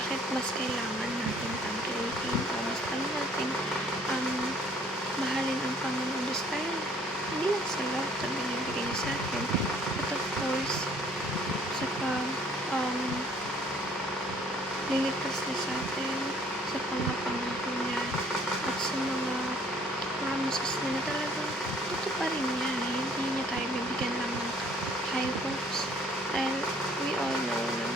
bakit mas kailangan natin tangkilikin o mas kailangan natin mahalin ang Panginoon Diyos dahil hindi lang sa love na binibigay niya sa atin, but of course sa liligtas niya sa atin, sa pangako niya at sa mga promises niya na talagang tutuparin niya. Hindi niya tayo bibigyan lang ng high hopes dahil we all know na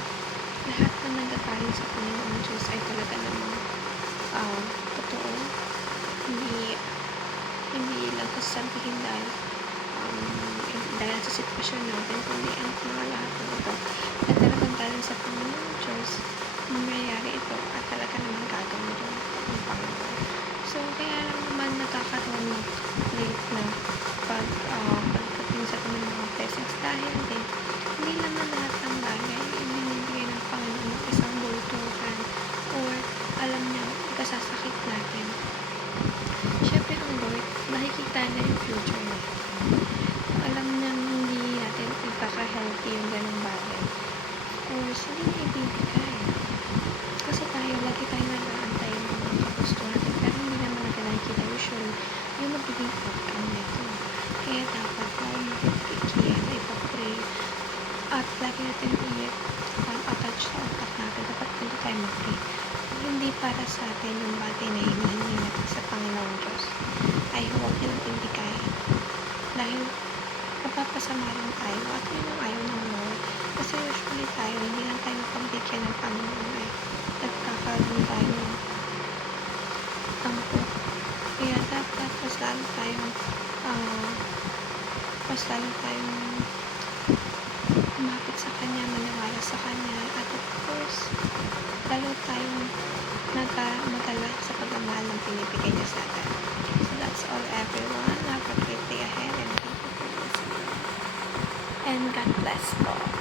lahat na nagagaling sa Panginoon Diyos ay talaga namang totoo. Hindi lang kasabihin dahil sa sitwasyon natin, kundi ang mga lahat ng ito na talagang galing sa Panginoon Diyos, mangyayari ito at talaga naman gagawin ito ng Panginoon. So, kaya lang naman nagkakaroon ng late na pagdating sa kanyang mga blessings dahil hindi naman lahat ng bagay ibinibigay ng Panginoon ng isang bultuhan or alam niya ikasasakit natin. Siyempre ang Lord, nakikita niya yung future natin. Alam niya hindi natin ipaka-healthy yung ganung bagay. Or hindi niya ibibigay. Kasi lagi tayo nag-aantay ng mga kagusto natin pero hindi naman natin nakikita usually yung magiging outcome nito. Kaya dapat ikiyan, ipapray at lagi natin attach sa utak natin. Dapat hindi tayo mag-pray. Hindi para sa atin yung bagay na hinihingi natin sa Panginoon Diyos ay huwag nilang ibigay dahil mapapasama lang tayo at yun ang ayaw ng Lord. Kasi usually tayo, hindi lang tayo pagbigyan ng Panginoon ay nagkakaroon tayo ng tampo. Kaya dapat mas lalo tayong umapit sa Kanya, maniwala sa Kanya, at of course lalo tayong madala sa pagmamahal ng pinibigay niya sa atin. So that's all everyone. Have a great day ahead and thank you for listening. And God bless po.